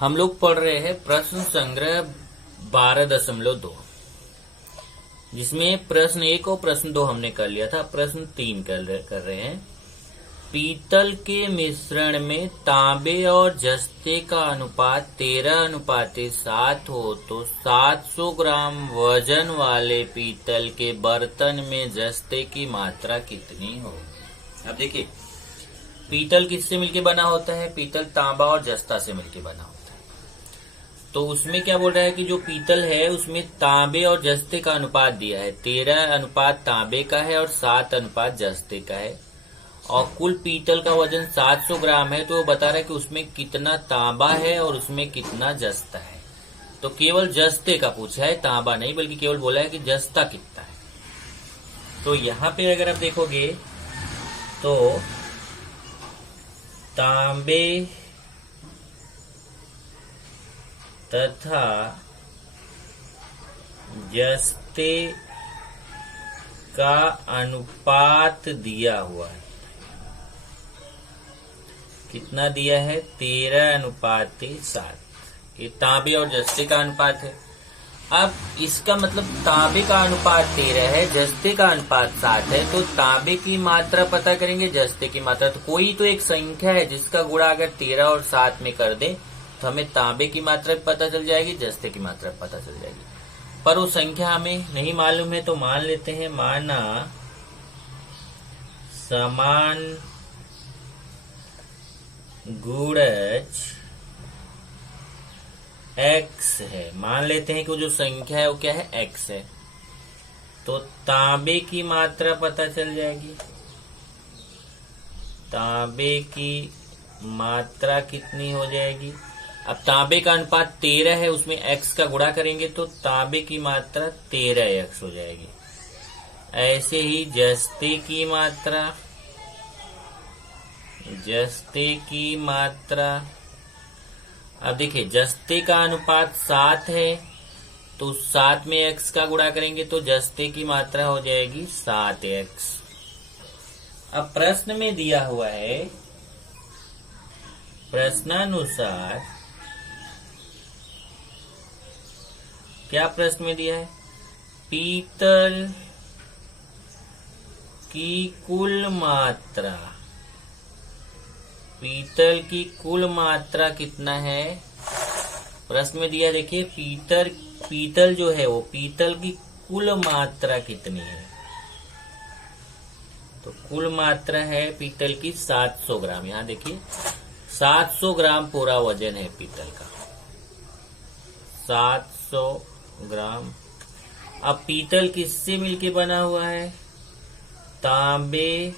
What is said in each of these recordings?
हम लोग पढ़ रहे हैं प्रश्न संग्रह 12.2, जिसमें प्रश्न 1 और प्रश्न 2 हमने कर लिया था। प्रश्न 3 कर रहे हैं। पीतल के मिश्रण में तांबे और जस्ते का अनुपात 13:7 हो तो 700 ग्राम वजन वाले पीतल के बर्तन में जस्ते की मात्रा कितनी होगी। अब देखिए, पीतल किससे मिलके बना होता है? पीतल तांबा और जस्ता से मिलके बना होता है। तो उसमें क्या बोल रहा है कि जो पीतल है उसमें तांबे और जस्ते का अनुपात दिया है। 13 अनुपात तांबे का है और 7 अनुपात जस्ते का है, और कुल पीतल का वजन 700 ग्राम है। तो वो बता रहा है कि उसमें कितना तांबा है और उसमें कितना जस्ता है। तो केवल जस्ते का पूछा है, तांबा नहीं, बल्कि केवल बोला है कि जस्ता कितना है। तो यहाँ पे अगर आप देखोगे तो तांबे तथा जस्ते का अनुपात दिया हुआ है। कितना दिया है? 13:7। ये तांबे और जस्ते का अनुपात है। अब इसका मतलब तांबे का अनुपात 13 है, जस्ते का अनुपात 7 है। तो तांबे की मात्रा पता करेंगे, जस्ते की मात्रा। तो कोई तो एक संख्या है जिसका गुणा अगर 13 और 7 में कर दे तो हमें तांबे की मात्रा पता चल जाएगी, जस्ते की मात्रा पता चल जाएगी। पर वो संख्या हमें नहीं मालूम है, तो मान लेते हैं, माना समान गुणज x है। मान लेते हैं कि वो जो संख्या है वो क्या है? x है। तो तांबे की मात्रा पता चल जाएगी। तांबे की मात्रा कितनी हो जाएगी? अब तांबे का अनुपात 13 है, उसमें x का गुणा करेंगे तो तांबे की मात्रा 13x हो जाएगी। ऐसे ही जस्ते की मात्रा, अब देखिए, जस्ते का अनुपात 7 है, तो 7 में x का गुणा करेंगे तो जस्ते की मात्रा हो जाएगी 7x। अब प्रश्न में दिया हुआ है, प्रश्नानुसार क्या प्रश्न में दिया है? पीतल की कुल मात्रा, पीतल की कुल मात्रा कितना है? प्रश्न में दिया, देखिए, पीतल जो है वो पीतल की कुल मात्रा कितनी है? तो कुल मात्रा है पीतल की 700 ग्राम। यहाँ देखिए, 700 ग्राम पूरा वजन है पीतल का, 700 ग्राम। अब पीतल किससे मिलके बना हुआ है? तांबे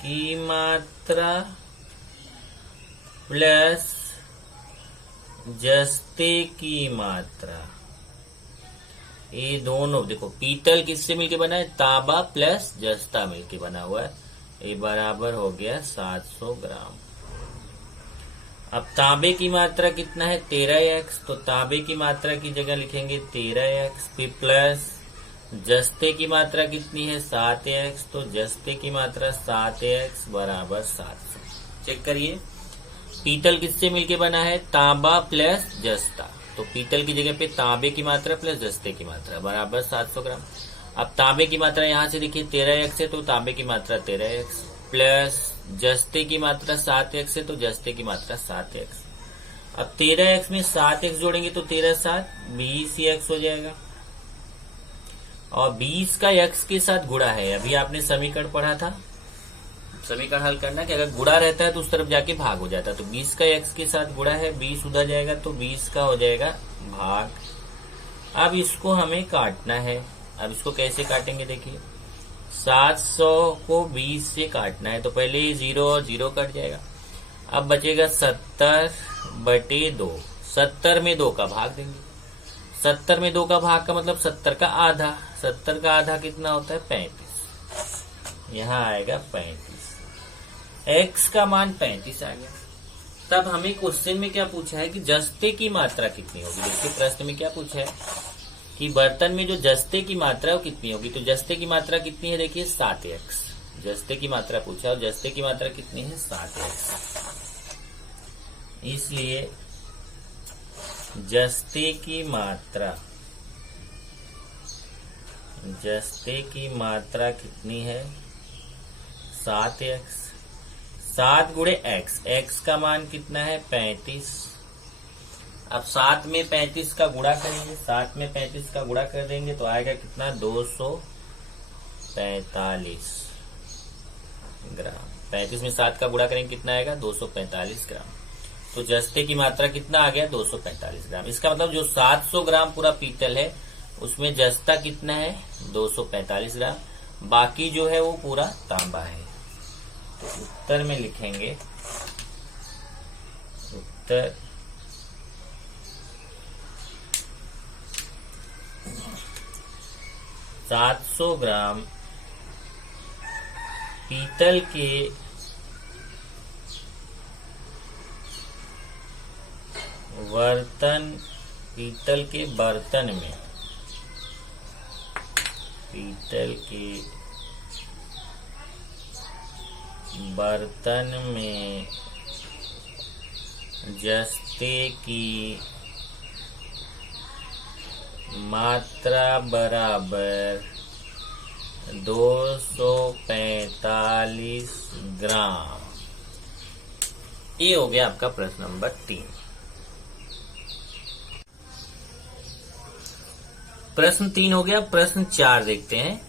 की मात्रा प्लस जस्ते की मात्रा। ये दोनों देखो, पीतल किससे मिलके बना है? तांबा प्लस जस्ता मिलके बना हुआ है। ये बराबर हो गया 700 ग्राम। अब तांबे की मात्रा कितना है? 13x। तो तांबे की मात्रा की जगह लिखेंगे 13x, फिर प्लस जस्ते की मात्रा कितनी है? 7x। तो जस्ते की मात्रा 7x बराबर 700। चेक करिए, पीतल किससे मिलके बना है? तांबा प्लस जस्ता। तो पीतल की जगह पे तांबे की मात्रा प्लस जस्ते की मात्रा बराबर 700 ग्राम। अब तांबे की मात्रा यहाँ से देखिए 13x है, तो तांबे की मात्रा 13x प्लस जस्ते की मात्रा 7x है, तो जस्ते की मात्रा 7x। अब 13x में 7x जोड़ेंगे तो 13×7 20x हो जाएगा, और 20 का x के साथ गुणा है। अभी आपने समीकरण पढ़ा था, समीकरण हल करना कि अगर गुणा रहता है तो उस तरफ जाके भाग हो जाता है। तो 20 का x के साथ गुणा है, 20 उधर जाएगा तो 20 का हो जाएगा भाग। अब इसको हमें काटना है। अब इसको कैसे काटेंगे? देखिए, 700 को 20 से काटना है, तो पहले 0 और 0 कट जाएगा। अब बचेगा 70/2। 70 में 2 का भाग देंगे। 70 में 2 का भाग का मतलब 70 का आधा। 70 का आधा कितना होता है? 35। यहाँ आएगा 35। x का मान 35 आ गया। तब हमें क्वेश्चन में क्या पूछा है कि जस्ते की मात्रा कितनी होगी। देखिए, प्रश्न में क्या पूछा है कि बर्तन में जो जस्ते की मात्रा है वो कितनी होगी। तो जस्ते की मात्रा कितनी है? देखिए, 7x। जस्ते की मात्रा पूछा, और जस्ते की मात्रा कितनी है? 7x। इसलिए जस्ते की मात्रा कितनी है? 7x। 7 गुणे x, x का मान कितना है? 35। अब 7 में 35 का गुणा करेंगे, 7 में 35 का गुणा कर देंगे तो आएगा कितना? 245 ग्राम। 35 में 7 का गुणा करेंगे कितना आएगा? 245 ग्राम। तो जस्ते की मात्रा कितना आ गया? 245 ग्राम। इसका मतलब जो 700 ग्राम पूरा पीतल है उसमें जस्ता कितना है? 245 ग्राम। बाकी जो है वो पूरा तांबा है। तो उत्तर में लिखेंगे, उत्तर 700 ग्राम पीतल के बर्तन में जस्ते की मात्रा बराबर 245 ग्राम। ये हो गया आपका प्रश्न नंबर 3। प्रश्न 3 हो गया। प्रश्न 4 देखते हैं।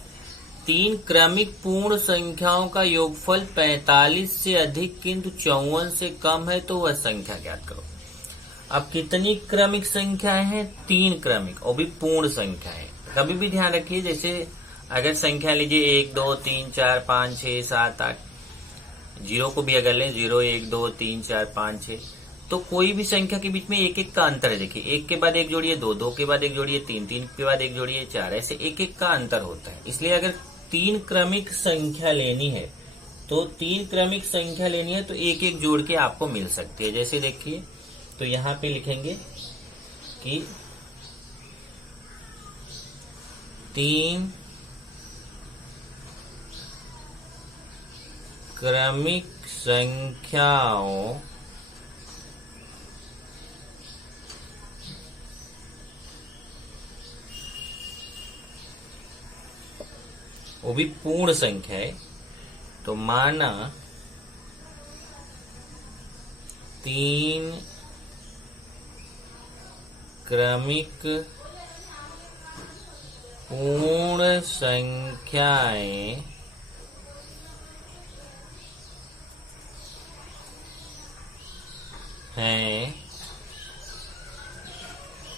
3 क्रमिक पूर्ण संख्याओं का योगफल 45 से अधिक किंतु 54 से कम है तो वह संख्या ज्ञात करो। अब कितनी क्रमिक संख्याएं हैं? 3 क्रमिक, और भी पूर्ण संख्या है। कभी भी ध्यान रखिए, जैसे अगर संख्या लीजिए 1 2 3 4 5 6 7 8, जीरो को भी अगर लें 0 1 2 3 4 5 6, तो कोई भी संख्या के बीच में एक एक का अंतर है। देखिए, 1 के बाद एक जोड़िए 2, 2 के बाद एक जोड़िए 3, 3 के बाद एक जोड़िए 4, ऐसे एक एक का अंतर होता है। इसलिए अगर 3 क्रमिक संख्या लेनी है तो एक एक जोड़ के आपको मिल सकती है। जैसे देखिए, तो यहाँ पे लिखेंगे कि 3 क्रमिक संख्याओं वो भी पूर्ण संख्या है, तो माना 3 क्रमिक पूर्ण संख्याएं हैं।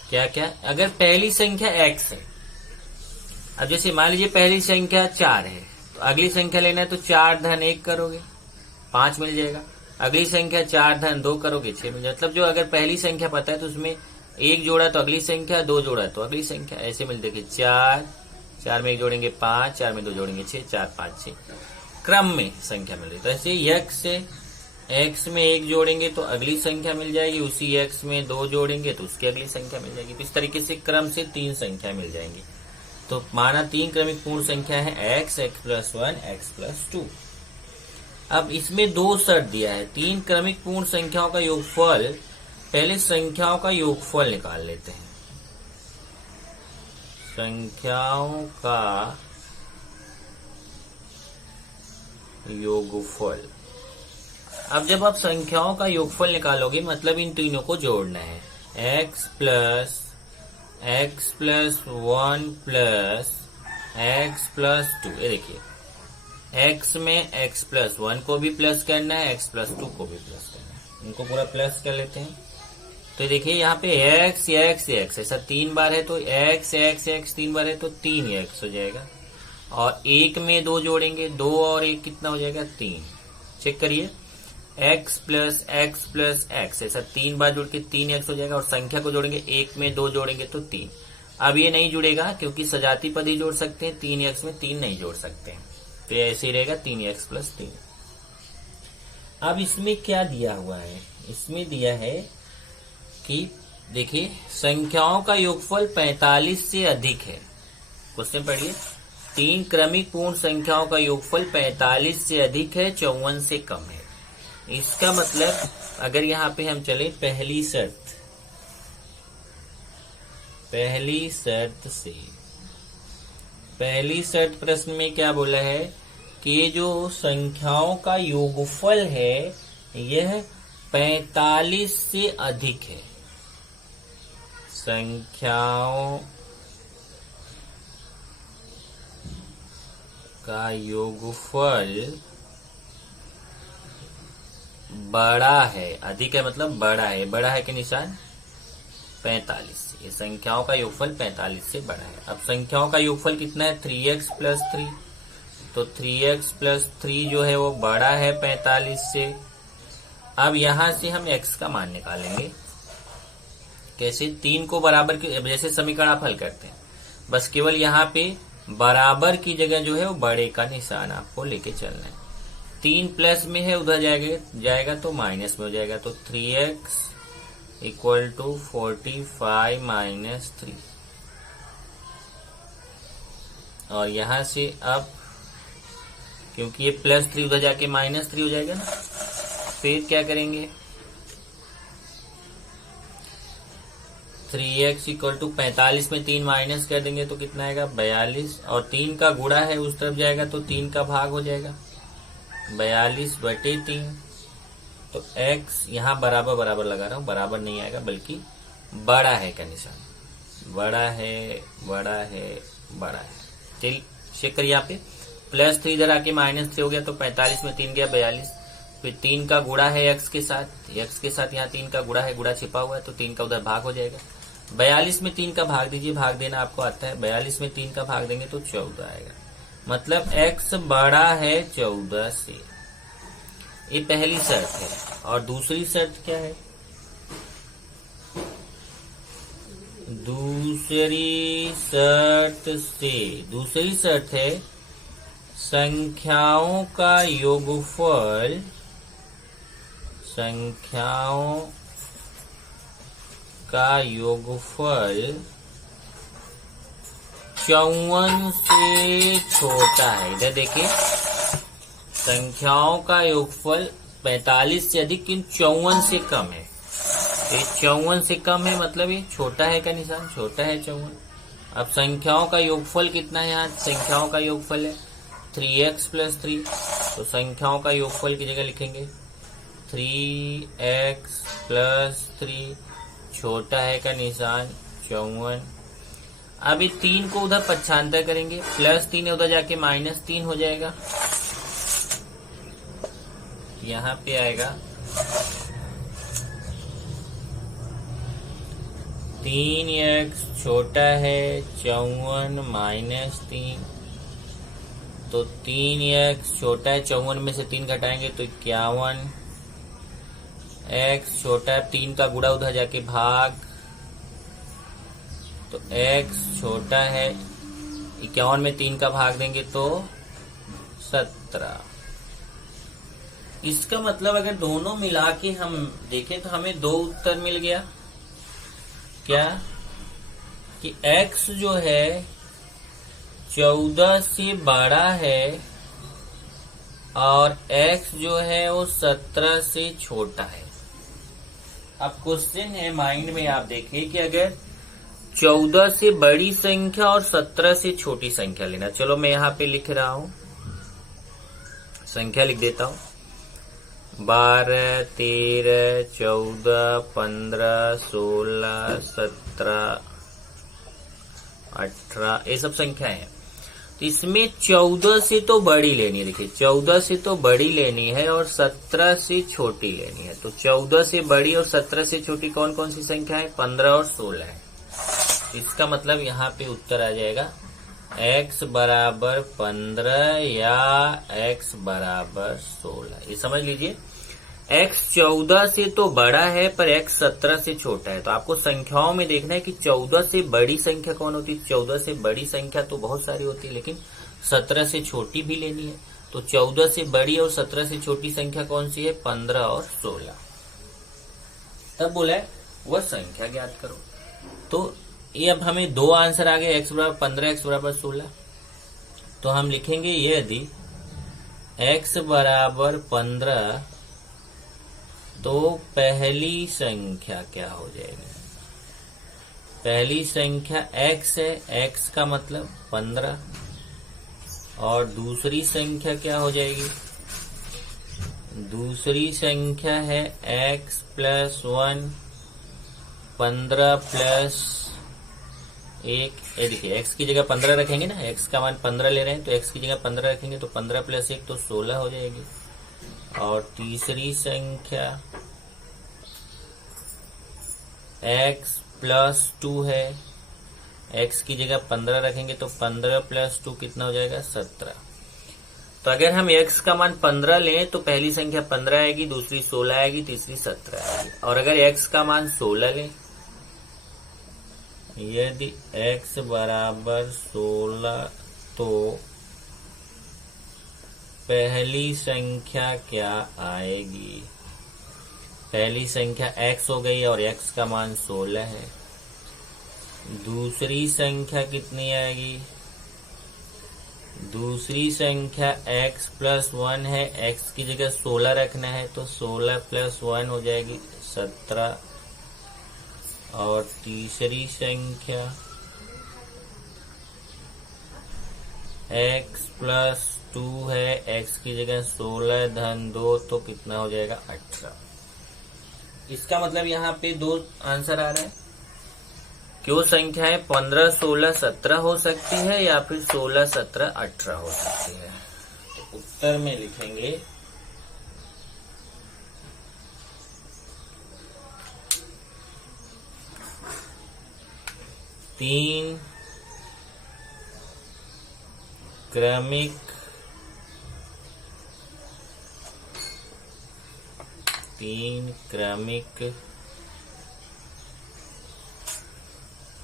क्या क्या? अगर पहली संख्या x है, अब जैसे मान लीजिए पहली संख्या 4 है, तो अगली संख्या लेना है तो 4 धन 1 करोगे 5 मिल जाएगा। अगली संख्या 4 धन 2 करोगे 6 मिल जाएगा। मतलब जो अगर पहली संख्या पता है तो उसमें 1 जोड़ा तो अगली संख्या, 2 जोड़ा तो अगली संख्या, ऐसे मिल। देखिए 4 में 1 जोड़ेंगे 5, 4 में 2 जोड़ेंगे 6, 4 5 6 क्रम में संख्या मिल रही है। तो ऐसे x में 1 जोड़ेंगे तो अगली संख्या मिल जाएगी, उसी x में 2 जोड़ेंगे तो उसकी अगली संख्या मिल जाएगी। तो इस तरीके से क्रम से 3 संख्या मिल जाएंगी। तो माना 3 क्रमिक पूर्ण संख्या है x, x plus 1, x plus 2। अब इसमें 2 शर्त दिया है। 3 क्रमिक पूर्ण संख्याओं का योगफल, पहले संख्याओं का योगफल निकाल लेते हैं। संख्याओं का योगफल। अब जब आप संख्याओं का योगफल निकालोगे मतलब इन तीनों को जोड़ना है। x plus 1 plus x plus 2। ये देखिए, x में x प्लस 1 को भी प्लस करना है, x प्लस 2 को भी प्लस करना है। इनको पूरा प्लस कर लेते हैं। तो देखिए यहाँ पे x ऐसा 3 बार है तो x 3 बार है तो 3x हो जाएगा। और 1 में 2 जोड़ेंगे, 2 और 1 कितना हो जाएगा? 3। चेक करिए, x प्लस x ऐसा 3 बार जोड़ के 3x हो जाएगा। और संख्या को जोड़ेंगे, 1 में 2 जोड़ेंगे तो 3। अब ये नहीं जुड़ेगा क्योंकि सजाती पद ही जोड़ सकते हैं, 3x में 3 नहीं जोड़ सकते हैं, तो ऐसे ही रहेगा 3x प्लस 3। अब इसमें क्या दिया हुआ है? इसमें दिया है कि देखिए संख्याओं का योगफल 45 से अधिक है। क्वेश्चन पढ़िए, 3 क्रमिक पूर्ण संख्याओं का योगफल 45 से अधिक है, 54 से कम है। इसका मतलब अगर यहाँ पे हम चले पहली शर्त प्रश्न में क्या बोला है कि ये जो संख्याओं का योगफल है यह 45 से अधिक है। संख्याओं का योगफल बड़ा है, अधिक है मतलब बड़ा है, बड़ा है के निशान 45 से। ये संख्याओं का योगफल 45 से बड़ा है। अब संख्याओं का योगफल कितना है 3x प्लस 3, तो 3x प्लस 3 जो है वो बड़ा है 45 से। अब यहां से हम x का मान निकालेंगे। कैसे? 3 को बराबर की, जैसे समीकरण आप हल करते हैं, बस केवल यहाँ पे बराबर की जगह जो है वो बड़े का निशान आपको लेके चलना है। 3 प्लस में है, उधर जाएगा तो माइनस में हो जाएगा, तो 3x इक्वल टू 45 माइनस 3। और यहां से अब क्योंकि ये प्लस 3 उधर जाके माइनस 3 हो जाएगा ना, फिर क्या करेंगे 3x इक्वल टू 45 में 3 माइनस कर देंगे तो कितना आएगा 42, और 3 का गुणा है उस तरफ जाएगा तो 3 का भाग हो जाएगा 42/3। तो x यहाँ बराबर बराबर लगा रहा हूं, बराबर नहीं आएगा बल्कि बड़ा है का निशान, बड़ा है बड़ा है बड़ा है। चलिए चेक करिए यहाँ पे प्लस 3 इधर आके माइनस 3 हो गया, तो 45 में 3 गया 42, फिर 3 का गुणा है x के साथ यहाँ 3 का गुणा है, गुणा छिपा हुआ है तो 3 का उधर भाग हो जाएगा। 42 में 3 का भाग दीजिए, भाग देना आपको आता है, 42 में 3 का भाग देंगे तो 14 आएगा, मतलब x बड़ा है 14 से। ये पहली शर्त है। और दूसरी शर्त क्या है? दूसरी शर्त है संख्याओं का योगफल 54 से छोटा है। इधर देखिए संख्याओं का योगफल 45 से अधिक किंतु 54 से कम है। ये 54 से कम है मतलब ये छोटा है का निशान, छोटा है 54। अब संख्याओं का योगफल कितना है? यहाँ संख्याओं का योगफल है 3x प्लस 3, तो संख्याओं का योगफल की जगह लिखेंगे 3x प्लस 3, छोटा है का निशान 54। अब ये 3 को उधर पक्षांतर करेंगे, प्लस 3 है उधर जाके माइनस 3 हो जाएगा, यहाँ पे आएगा 3x छोटा है 54 माइनस 3, तो 3x छोटा है 54 में से 3 घटाएंगे तो 51, x छोटा है 3 का गुणा उधर जाके भाग, तो x छोटा है 51 में 3 का भाग देंगे तो 17। इसका मतलब अगर दोनों मिला के हम देखें तो हमें 2 उत्तर मिल गया। क्या कि x जो है 14 से बड़ा है और x जो है वो 17 से छोटा है। अब क्वेश्चन है माइंड में आप देखिए कि अगर 14 से बड़ी संख्या और 17 से छोटी संख्या लेना, चलो मैं यहाँ पे लिख रहा हूं, संख्या लिख देता हूं 12, 13, 14, 15, 16, 17, 18, ये सब संख्याएं हैं। तो इसमें 14 से तो बड़ी लेनी है, देखिए 14 से तो बड़ी लेनी है और 17 से छोटी लेनी है। तो 14 से बड़ी और 17 से छोटी कौन कौन सी संख्या है? 15 और 16 है। इसका मतलब यहाँ पे उत्तर आ जाएगा x बराबर 15 या x बराबर 16। ये समझ लीजिए x 14 से तो बड़ा है पर x 17 से छोटा है। तो आपको संख्याओं में देखना है कि 14 से बड़ी संख्या कौन होती है। 14 से बड़ी संख्या तो बहुत सारी होती है लेकिन 17 से छोटी भी लेनी है। तो 14 से बड़ी और 17 से छोटी संख्या कौन सी है? 15 और 16। तब बोला है वह संख्या ज्ञात करो। तो ये अब हमें 2 आंसर आ गए, x बराबर 15, x बराबर 16। तो हम लिखेंगे यदि x बराबर 15 तो पहली संख्या क्या हो जाएगी? पहली संख्या x है, x का मतलब 15, और दूसरी संख्या क्या हो जाएगी? दूसरी संख्या है x प्लस 1, 15 प्लस 1। ये देखिए x की जगह 15 रखेंगे ना, x का मान 15 ले रहे हैं तो x की जगह 15 रखेंगे तो 15 प्लस 1 तो 16 हो जाएगी। और तीसरी संख्या x प्लस 2 है, x की जगह 15 रखेंगे तो 15 प्लस 2 कितना हो जाएगा? 17। तो अगर हम x का मान 15 लें तो पहली संख्या 15 आएगी, दूसरी 16 आएगी, तीसरी 17 आएगी। और अगर x का मान 16 लें, यदि x बराबर 16 तो पहली संख्या क्या आएगी? पहली संख्या x हो गई और x का मान 16 है। दूसरी संख्या कितनी आएगी? दूसरी संख्या x प्लस 1 है, x की जगह 16 रखना है तो 16 प्लस 1 हो जाएगी 17। और तीसरी संख्या x प्लस 2 है, x की जगह 16 धन 2 तो कितना हो जाएगा? 18। इसका मतलब यहाँ पे दो आंसर आ रहा है कि वो संख्याएं 15, 16, 17 हो सकती है या फिर 16, 17, 18 हो सकती है। तो उत्तर में लिखेंगे 3 क्रमिक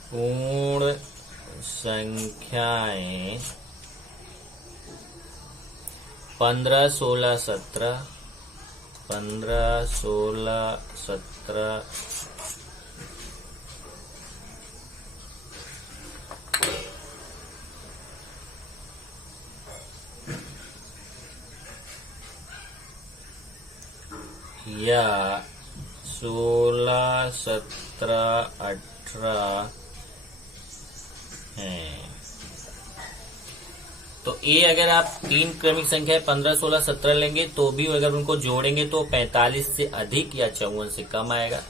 पूर्ण संख्याएं 15, 16, 17, 15, 16, 17 या 16, 17, 18 हैं। तो ये अगर आप 3 क्रमिक संख्याएं 15, 16, 17 लेंगे तो भी अगर उनको जोड़ेंगे तो 45 से अधिक या 54 से कम आएगा।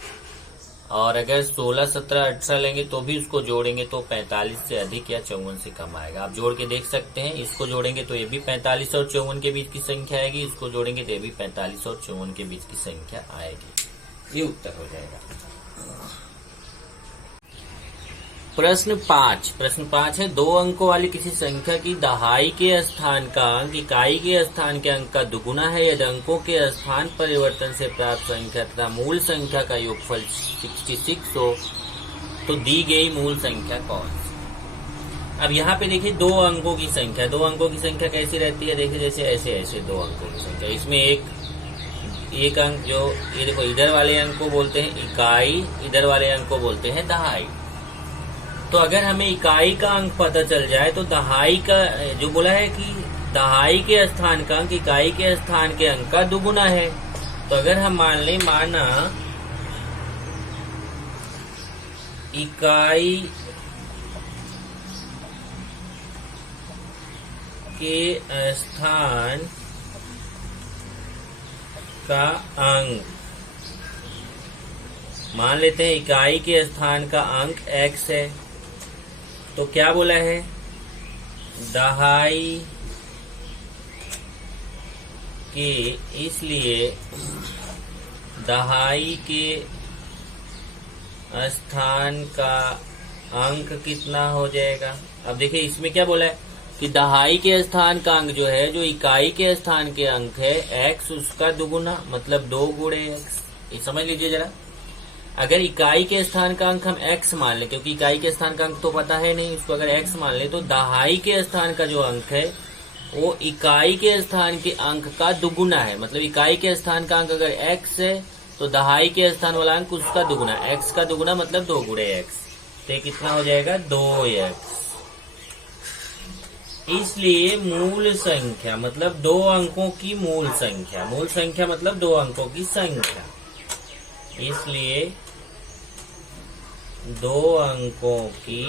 और अगर 16, 17, 18 लेंगे तो भी उसको जोड़ेंगे तो 45 से अधिक या 54 से कम आएगा। आप जोड़ के देख सकते हैं, इसको जोड़ेंगे तो ये भी 45 और 54 के बीच की संख्या आएगी, इसको जोड़ेंगे तो ये भी 45 और 54 के बीच की संख्या आएगी। ये उत्तर हो जाएगा। प्रश्न 5 है, 2 अंकों वाली किसी संख्या की दहाई के स्थान का अंक इकाई के स्थान के अंक का दुगुना है यदि अंकों के स्थान परिवर्तन से प्राप्त संख्या तथा मूल संख्या का योगफल 66 हो तो दी गई मूल संख्या कौन सी? अब यहाँ पे देखिए 2 अंकों की संख्या, 2 अंकों की संख्या कैसी रहती है? देखिए जैसे ऐसे 2 अंकों की संख्या, इसमें एक अंक जो ये देखो इधर वाले अंक को बोलते हैं इकाई, इधर वाले अंक को बोलते हैं दहाई। तो अगर हमें इकाई का अंक पता चल जाए तो दहाई का जो बोला है कि दहाई के स्थान का अंक इकाई के स्थान के अंक का दुगुना है, तो अगर हम मान लें, माना इकाई के स्थान का अंक, मान लेते हैं इकाई के स्थान का अंक x है, तो क्या बोला है? दहाई के, इसलिए दहाई के स्थान का अंक कितना हो जाएगा? अब देखिए इसमें क्या बोला है कि दहाई के स्थान का अंक जो है, जो इकाई के स्थान के अंक है x, उसका दुगुना मतलब 2 गुणे x। ये समझ लीजिए जरा। अगर इकाई के स्थान का अंक हम x मान लें, क्योंकि इकाई के स्थान का अंक तो पता है नहीं, उसको अगर x मान लें तो दहाई के स्थान का जो अंक है वो इकाई के स्थान के अंक का दुगुना है। मतलब इकाई के स्थान का अंक अगर x है तो दहाई के स्थान वाला अंक उसका दुगुना, x का दुगुना मतलब 2 गुणे x। तो ये कितना हो जाएगा? 2x। इसलिए मूल संख्या मतलब 2 अंकों की मूल संख्या, मूल संख्या मतलब 2 अंकों की संख्या, इसलिए दो अंकों की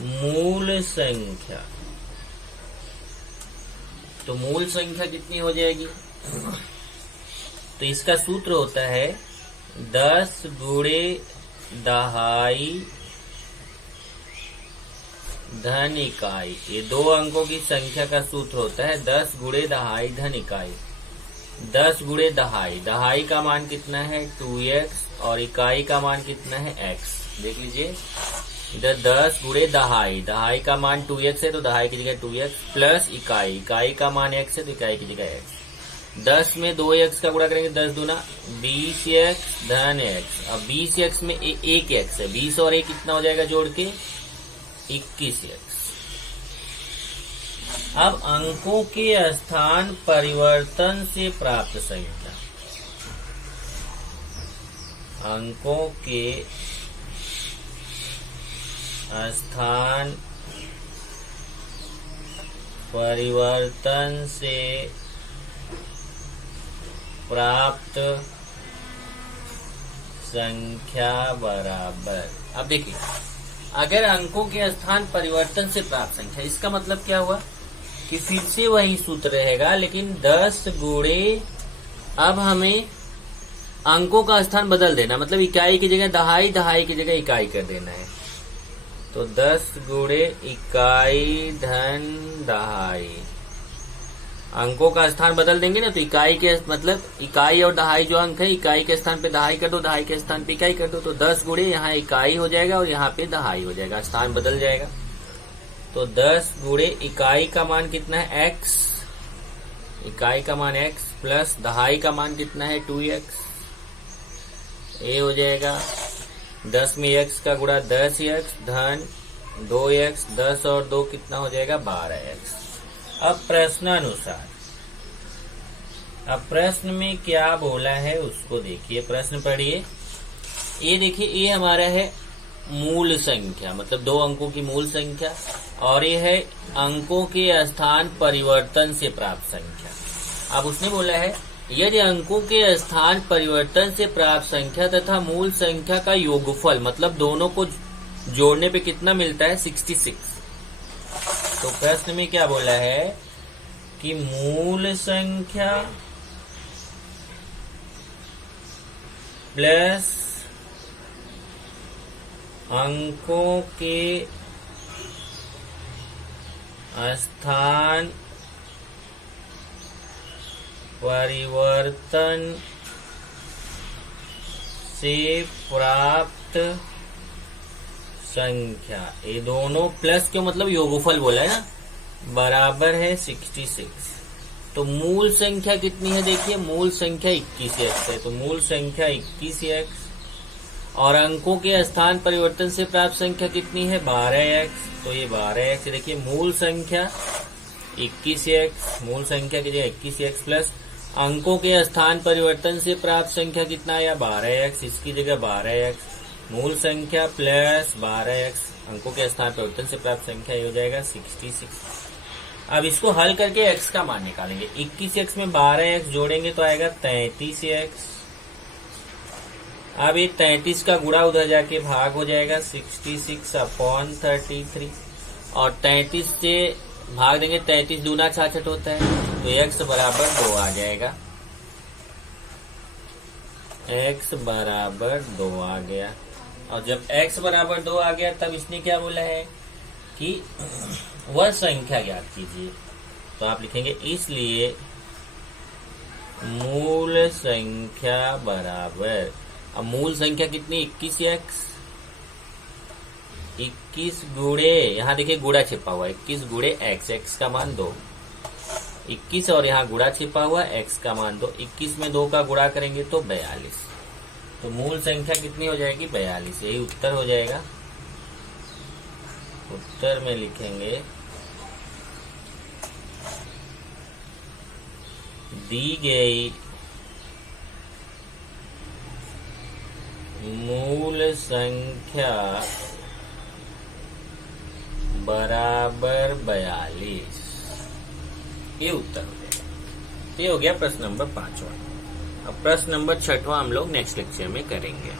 मूल संख्या, तो मूल संख्या कितनी हो जाएगी? तो इसका सूत्र होता है 10 गुणे दहाई धन इकाई। ये दो अंकों की संख्या का सूत्र होता है 10 गुणे दहाई धन इकाई। 10 गुणे दहाई, दहाई का मान कितना है 2x और इकाई का मान कितना है x। देख लीजिए इधर 10 गुणे दहाई, दहाई का मान 2x है तो दहाई की जगह 2x प्लस इकाई, इकाई का मान x है तो इकाई की जगह x। 10 में 2x का गुणा करेंगे 10 दूना 20x धन x। अब 20x में एक x है, 20 और 1 कितना हो जाएगा जोड़ के 21x। अब अंकों के स्थान परिवर्तन से प्राप्त संख्या, अंकों के स्थान परिवर्तन से प्राप्त संख्या बराबर। अब देखिए अगर अंकों के स्थान परिवर्तन से प्राप्त संख्या, इसका मतलब क्या हुआ कि फिर से वही सूत्र रहेगा लेकिन 10 गुणे, अब हमें अंकों का स्थान बदल देना, मतलब इकाई की जगह दहाई, दहाई की जगह इकाई कर देना है। तो 10 गुणे इकाई धन दहाई, अंकों का स्थान बदल देंगे ना, तो इकाई के मतलब इकाई और दहाई जो अंक है, इकाई के स्थान पे दहाई कर दो, दहाई के स्थान पे इकाई कर दो, तो 10 गुणे यहाँ इकाई हो जाएगा और यहाँ पे दहाई हो जाएगा, स्थान बदल जाएगा। तो 10 गुणे इकाई का मान कितना है x, इकाई का मान x प्लस दहाई का मान कितना है 2x, ये हो जाएगा 10 में x का गुणा 10x धन 2x, 10 और 2 कितना हो जाएगा 12x। अब प्रश्नानुसार, अब प्रश्न में क्या बोला है उसको देखिए, प्रश्न पढ़िए। ये देखिए ये हमारा है मूल संख्या, मतलब दो अंकों की मूल संख्या, और ये है अंकों के स्थान परिवर्तन से प्राप्त संख्या। अब उसने बोला है यदि अंकों के स्थान परिवर्तन से प्राप्त संख्या तथा मूल संख्या का योगफल, मतलब दोनों को जोड़ने पे कितना मिलता है 66। तो प्रश्न में क्या बोला है कि मूल संख्या प्लस अंकों के स्थान परिवर्तन से प्राप्त संख्या, ये दोनों प्लस क्यों, मतलब योगफल बोला है ना, बराबर है 66। तो मूल संख्या कितनी है देखिए, मूल संख्या 21x है, तो मूल संख्या 21x, और अंकों के स्थान परिवर्तन से प्राप्त संख्या कितनी है 12x, तो ये 12x। देखिए मूल संख्या 21x, मूल संख्या की जगह 21x प्लस अंकों के स्थान परिवर्तन से प्राप्त संख्या कितना आया 12x, इसकी जगह 12x, मूल संख्या प्लस 12x, अंकों के स्थान परिवर्तन से प्राप्त संख्या ये हो जाएगा 66। अब इसको हल करके x का मान निकालेंगे। 21x में 12x जोड़ेंगे तो आएगा 33x। अब ये 33 का गुणा उधर जाके भाग हो जाएगा 66/33, और 33 से भाग देंगे, 33 दूना 66 होता है, तो x बराबर 2 आ जाएगा, x बराबर 2 आ गया। और जब x बराबर 2 आ गया तब इसने क्या बोला है कि वह संख्या ज्ञात कीजिए। तो आप लिखेंगे इसलिए मूल संख्या बराबर, अब मूल संख्या कितनी 21x, 21 गुणे, यहाँ देखिए गुणा छिपा हुआ 21 गुणे x, x का मान 2, 21 और यहाँ गुणा छिपा हुआ x का मान 2, 21 में 2 का गुणा करेंगे तो 42। तो मूल संख्या कितनी हो जाएगी 42, यही उत्तर हो जाएगा। उत्तर में लिखेंगे दी गई मूल संख्या बराबर 42, ये उत्तर हो जाएगा। तो ये हो गया प्रश्न नंबर 5वां। अब प्रश्न नंबर 6वां हम लोग नेक्स्ट लेक्चर में करेंगे।